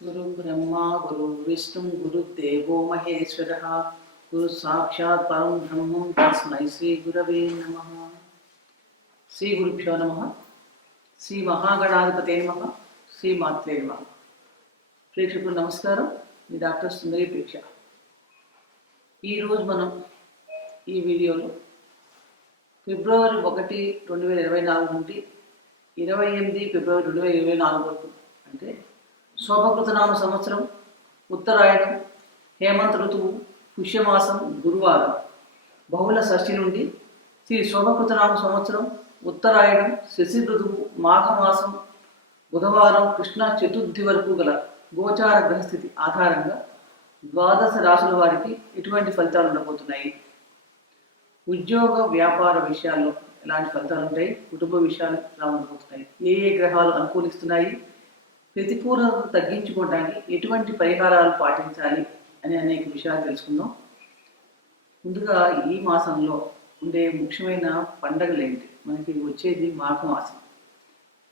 గురు బ్రహ్మ గురు విష్ణు గురు దేవో మహేశ్వర గురు సాక్షాత్ పరం బ్రహ్మం తస్మై శ్రీ గురవే నమ శ్రీ గురుభ్యో నమ శ్రీ మహాగణాధిపతే నమ శ్రీ మాత్రే నమ ప్రేక్షకులు నమస్కారం. మీ డాక్టర్ సుందరి ప్రేక్ష ఈరోజు మనం ఈ వీడియోలో ఫిబ్రవరి ఒకటి రెండు వేల ఇరవై నాలుగు నుండి ఇరవై ఎనిమిది ఫిబ్రవరి రెండు వేల ఇరవై నాలుగు వరకు అంటే శోభకృతనామ సంవత్సరం ఉత్తరాయణం హేమంత ఋతువు పుష్యమాసం గురువారం. బహుళ షష్ఠి నుండి శ్రీ శోభకృతనామ సంవత్సరం ఉత్తరాయణం శశి ఋతువు మాఘమాసం బుధవారం కృష్ణ చతుర్థి వరకు గల గోచార గ్రహస్థితి ఆధారంగా ద్వాదశ రాశుల వారికి ఎటువంటి ఫలితాలు ఉండబోతున్నాయి? ఉద్యోగ వ్యాపార విషయాల్లో ఎలాంటి ఫలితాలు ఉంటాయి? కుటుంబ విషయాలు ఎలా ఉండబోతున్నాయి? ఏ ఏ గ్రహాలు అనుకూలిస్తున్నాయి? ప్రతికూలత తగ్గించుకోవడానికి ఎటువంటి పరిహారాలు పాటించాలి అని అనేక విషయాలు తెలుసుకుందాం. ముందుగా ఈ మాసంలో ఉండే ముఖ్యమైన పండగలు ఏంటి? మనకి వచ్చేది మాఘమాసం.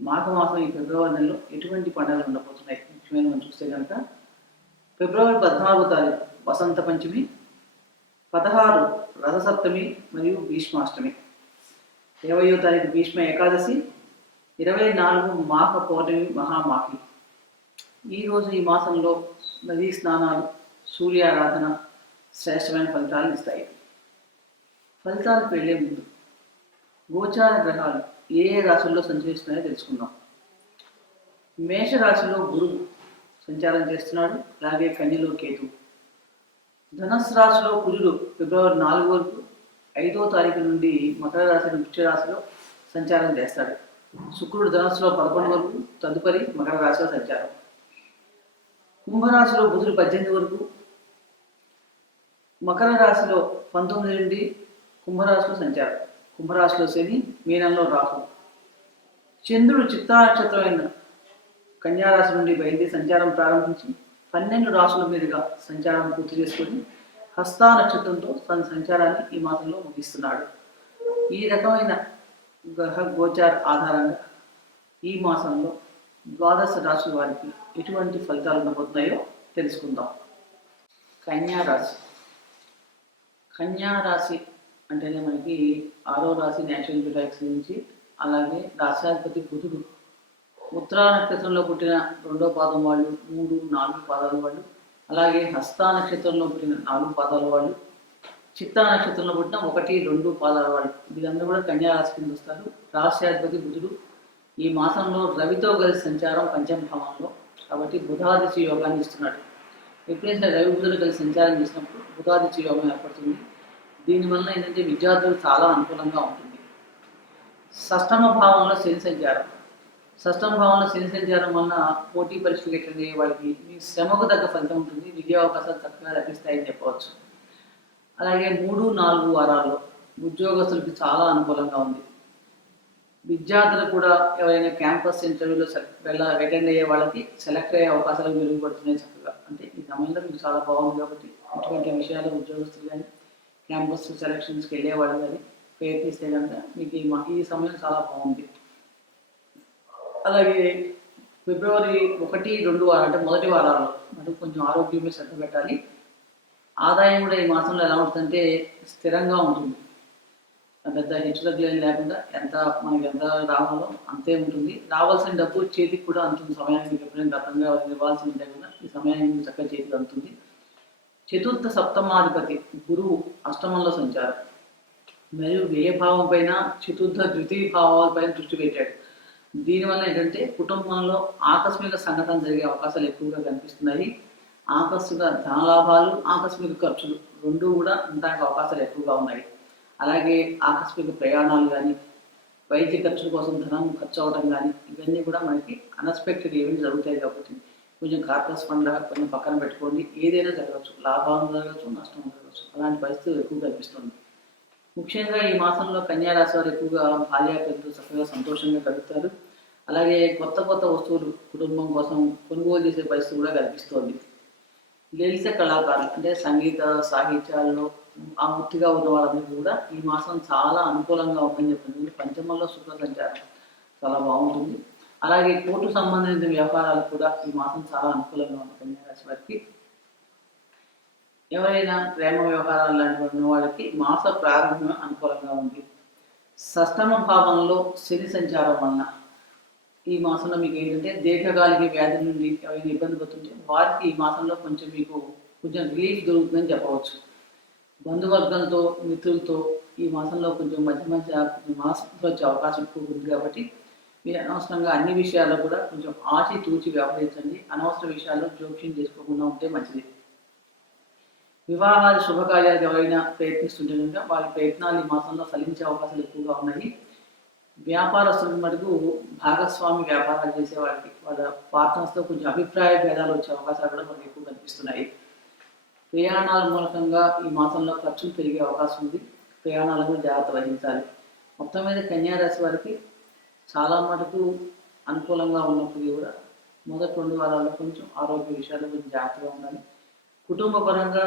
మాఘమాసం ఈ ఫిబ్రవరి నెలలో ఎటువంటి పండుగలు ఉండబోతున్నాయి? ముఖ్యమైన మనం చూస్తే కనుక ఫిబ్రవరి పద్నాలుగో తారీఖు వసంత పంచమి పదహారు రథసప్తమి మరియు భీష్మాష్టమి. ఇరవయో తారీఖు భీష్మ ఏకాదశి ఇరవై నాలుగు మాఘ పౌర్ణమి మహామాఘి ఈరోజు ఈ మాసంలో నదీ స్నానాలు సూర్యారాధన శ్రేష్టమైన ఫలితాలను ఇస్తాయి. ఫలితాలకు వెళ్ళే ముందు గోచార గ్రహాలు ఏ ఏ రాశుల్లో సంచరిస్తున్నాయో తెలుసుకుందాం. మేషరాశిలో గురువు సంచారం చేస్తున్నాడు. అలాగే కన్యలో కేతు. ధనస్సు రాశిలో కుజుడు ఫిబ్రవరి నాలుగు వరకు ఐదో తారీఖు నుండి మకర రాశి వృక్ష రాశిలో సంచారం చేస్తాడు. శుక్రుడు ధనస్సులో పదకొండు వరకు తదుపరి మకర రాశిలో సంచారం. కుంభరాశిలో బుధుడు పద్దెనిమిది వరకు మకర రాశిలో పంతొమ్మిది నుండి కుంభరాశిలో సంచారం. కుంభరాశిలో శని మీనంలో రాహు. చంద్రుడు చిత్తా నక్షత్రమైన కన్యారాశి నుండి బయలుదేరి సంచారం ప్రారంభించి పన్నెండు రాశుల మీదుగా సంచారం పూర్తి చేసుకొని హస్తా నక్షత్రంతో తన సంచారాన్ని ఈ మాసంలో ముగిస్తున్నాడు. ఈ రకమైన గ్రహ గోచార ఆధారంగా ఈ మాసంలో ద్వాదశ రాశుల వారికి ఎటువంటి ఫలితాలు ఉండబోతున్నాయో తెలుసుకుందాం. కన్యారాశి కన్యారాశి కన్యా రాశి అంటేనే మనకి ఆరో రాశి నేషనల్ జుడాక్స్ నుంచి అలాగే రాశాధిపతి బుధుడు. ఉత్తరా నక్షత్రంలో పుట్టిన రెండో పాదం వాళ్ళు మూడు నాలుగు పాదాల వాళ్ళు అలాగే హస్తా నక్షత్రంలో పుట్టిన నాలుగు పాదాల వాళ్ళు చిత్తా నక్షత్రంలో పుట్టిన ఒకటి రెండు పాదాల వాళ్ళు. వీళ్ళందరూ కూడా కన్యారాశి కింద వస్తారు. రాశ్యాధిపతి బుధుడు. ఈ మాసంలో రవితో కలిసి సంచారం పంచమ భావంలో. కాబట్టి బుధాదిత్య యోగాన్ని ఇస్తున్నాడు ఎప్పుడైతే రవి బుధుడు కలిసి సంచారం చేసినప్పుడు బుధాదిత్య యోగం ఏర్పడుతుంది. దీనివల్ల ఏంటంటే విద్యార్థులకు చాలా అనుకూలంగా ఉంటుంది. షష్టమ భావంలో శని సంచారం. షష్టమ భావంలో శని సంచారం వలన పోటీ పరీక్షలు ఎట్లనే వాళ్ళకి మీ శ్రమకు తగ్గ ఫలితం ఉంటుంది. విద్యా అవకాశాలు చక్కగా లభిస్తాయని చెప్పవచ్చు. అలాగే మూడు నాలుగు వారాల్లో ఉద్యోగస్తులకి చాలా అనుకూలంగా ఉంది. విద్యార్థులు కూడా ఎవరైనా క్యాంపస్ ఇంటర్వ్యూలో వెళ్ళ అటెండ్ అయ్యే వాళ్ళకి సెలెక్ట్ అయ్యే అవకాశాలు మెరుగుపడుతున్నాయి చక్కగా. అంటే ఈ సమయంలో మీకు చాలా బాగుంది కాబట్టి ఇటువంటి విషయాలు ఉద్యోగస్తులు కానీ క్యాంపస్ సెలక్షన్స్కి వెళ్ళేవాళ్ళు కానీ ప్రయత్నిస్తే కనుక మీకు ఈ ఈ సమయం చాలా బాగుంది. అలాగే ఫిబ్రవరి ఒకటి రెండు వారాలు అంటే మొదటి వారాల్లో అంటే కొంచెం ఆరోగ్యం మీద శ్రద్ధ పెట్టాలి. ఆదాయం కూడా ఈ మాసంలో ఎలా ఉంటుందంటే స్థిరంగా ఉంటుంది. పెద్ద హెచ్చుతగ్గులు ఏం లేకుండా ఎంత మనకి ఎంత రావాలో అంతే ఉంటుంది. రావాల్సిన డబ్బు చేతికి కూడా అందుతుంది సమయానికి ఎప్పుడైనా అర్థంగా ఇవ్వాల్సి ఉంటే కూడా ఈ సమయానికి చక్కగా చేతికి అందుతుంది. చతుర్థ సప్తమాధిపతి గురువు అష్టమంలో సంచారం. మరియు ఏ భావం పైన చతుర్థ ద్వితీయ భావాలపైన దృష్టి పెట్టాడు. దీనివల్ల ఏంటంటే కుటుంబంలో ఆకస్మిక సంఘటన జరిగే అవకాశాలు ఎక్కువగా కనిపిస్తున్నాయి. ఆకస్మిక ధనలాభాలు ఆకస్మిక ఖర్చులు రెండు కూడా ఉండడానికి అవకాశాలు ఎక్కువగా ఉన్నాయి. అలాగే ఆకస్మిక ప్రయాణాలు కానీ వైద్య ఖర్చుల కోసం ధనం ఖర్చు అవడం కానీ ఇవన్నీ కూడా మనకి అన్ఎక్స్పెక్టెడ్ ఈవెంట్స్ జరుగుతాయి కాబట్టి కొంచెం కార్పస్ ఫండ్ లాగా కొంచెం పక్కన పెట్టుకోండి. ఏదైనా జరగవచ్చు. లాభాలు జరగవచ్చు నష్టం జరగవచ్చు. అలాంటి పరిస్థితులు ఎక్కువ కనిపిస్తుంది. ముఖ్యంగా ఈ మాసంలో కన్యారాశి వారు ఎక్కువగా భార్యాపిల్లలు చక్కగా సంతోషంగా గడుపుతారు. అలాగే కొత్త కొత్త వస్తువులు కుటుంబం కోసం కొనుగోలు చేసే పరిస్థితి కూడా కనిపిస్తోంది. లలిత కళాకారులు అంటే సంగీత సాహిత్యాల్లో ఆ వృత్తిగా ఉన్న వాళ్ళందరికీ కూడా ఈ మాసం చాలా అనుకూలంగా ఉందని చెప్తుంది పంచమంలో శుక్ర సంచారం చాలా బాగుంటుంది. అలాగే కోర్టు సంబంధించిన వ్యాపారాలు కూడా ఈ మాసం చాలా అనుకూలంగా ఉంది కన్యారాశి వారికి. ఎవరైనా ప్రేమ వ్యవహారాలు లాంటివి ఉన్న వాళ్ళకి మాస ప్రారంభం అనుకూలంగా ఉంది. సష్టమ భావంలో శని సంచారం వలన ఈ మాసంలో మీకు ఏంటంటే దీర్ఘకాలిక వ్యాధి నుండి ఎవరైనా ఇబ్బంది పడుతుంటే వారికి ఈ మాసంలో కొంచెం మీకు కొంచెం రిలీఫ్ దొరుకుతుందని చెప్పవచ్చు. బంధువర్గంతో మిత్రులతో ఈ మాసంలో కొంచెం మధ్య మధ్య కొంచెం మాసంతో వచ్చే అవకాశం ఎక్కువ ఉంది కాబట్టి మీరు అనవసరంగా అన్ని విషయాల్లో కూడా కొంచెం ఆచి తూచి వ్యవహరించండి. అనవసర విషయాల్లో జోక్యం చేసుకోకుండా ఉంటే మంచిది. వివాహాలు శుభకార్యాలు ఎవరైనా ప్రయత్నిస్తుంటే కనుక వారి ప్రయత్నాలు ఈ మాసంలో ఫలించే అవకాశాలు ఎక్కువగా ఉన్నాయి. వ్యాపారస్తుల మటుకు భాగస్వామి వ్యాపారాలు చేసే వాళ్ళకి వాళ్ళ పార్ట్నర్స్తో కొంచెం అభిప్రాయ భేదాలు వచ్చే అవకాశాలు కూడా మనకు ఎక్కువ కనిపిస్తున్నాయి. ప్రయాణాల మూలకంగా ఈ మాసంలో ఖర్చులు పెరిగే అవకాశం ఉంది. ప్రయాణాలను జాగ్రత్త వహించాలి. మొత్తం మీద కన్యారాశి వారికి చాలా మటుకు అనుకూలంగా ఉన్నప్పటికీ కూడా మొదటి రెండు వారాల్లో కొంచెం ఆరోగ్య విషయాలు కొంచెం జాగ్రత్తగా ఉండాలి. కుటుంబ పరంగా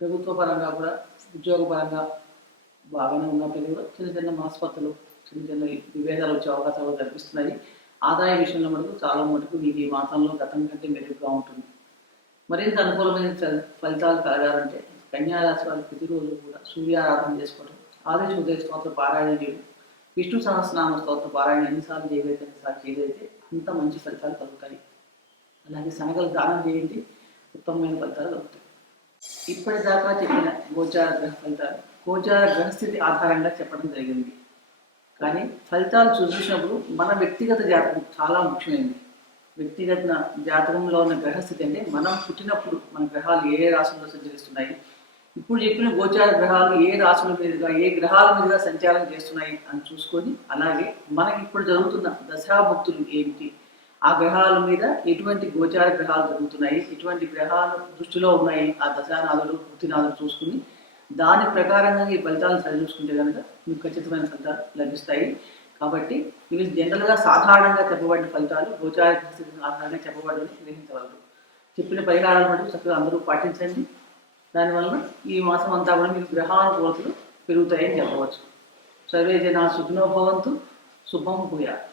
ప్రభుత్వ పరంగా కూడా ఉద్యోగ పరంగా బాగానే ఉన్నప్పటికీ కూడా చిన్న చిన్న మనస్పర్ధలు చిన్న చిన్న విభేదాలు వచ్చే అవకాశాలు కనిపిస్తున్నాయి. ఆదాయ విషయంలో మటుకు చాలా మటుకు ఇది ఈ మాసంలో గతం కంటే మెరుగుగా ఉంటుంది. మరింత అనుకూలమైన ఫలితాలు కలగాలంటే కన్యారాశి వారి ప్రతిరోజు కూడా సూర్యారాధన చేసుకోవడం. ఆదేశ ఉదయ స్తోత్ర పారాయణ చేయడం. విష్ణు సహస్రనామ స్తోత్ర పారాయణ ఎన్నిసార్లు చేయగలిగితే సార్ చేయగలిగితే అంత మంచి ఫలితాలు కలుగుతాయి. అలాగే శనగలు దానం చేయండి. ఉత్తమమైన ఫలితాలు కలుగుతాయి. ఇప్పటిదాకా చెప్పిన గోచార గ్రహ ఫలితాలు. గోచార గ్రహస్థితి ఆధారంగా చెప్పడం జరిగింది. కానీ ఫలితాలు చూసినప్పుడు మన వ్యక్తిగత జాతకం చాలా ముఖ్యమైనది. వ్యక్తిగత జాతకంలో ఉన్న గ్రహస్థితి అంటే మనం పుట్టినప్పుడు మన గ్రహాలు ఏ రాశుల్లో సంచరిస్తున్నాయి? ఇప్పుడు చెప్పిన గోచార గ్రహాలు ఏ రాశుల మీదుగా ఏ గ్రహాల మీదుగా సంచారం చేస్తున్నాయి అని చూసుకొని అలాగే మనకి ఇప్పుడు జరుగుతున్న దశాభక్తులు ఏమిటి? ఆ గ్రహాల మీద ఎటువంటి గోచార గ్రహాలు జరుగుతున్నాయి? ఎటువంటి గ్రహాలు దృష్టిలో ఉన్నాయి ఆ దశానాథులు పూర్తినాథులు చూసుకుని? దాని ప్రకారంగా ఈ ఫలితాలను సరిచూసుకుంటే కనుక మీకు ఖచ్చితమైన ఫలితాలు లభిస్తాయి. కాబట్టి ఇవి జనరల్గా సాధారణంగా చెప్పబడిన ఫలితాలు గోచార గ్రహస్థితి ఆధారంగా చెప్పబడని గ్రహించగలరు చెప్పిన పరిహారాలు మటుకు చక్కగా అందరూ పాటించండి. దానివల్ల ఈ మాసం అంతా కూడా మీకు గ్రహానుకూలతలు పెరుగుతాయని చెప్పవచ్చు. సర్వే జనా సుఖినో భవంతు శుభం భూయాత్.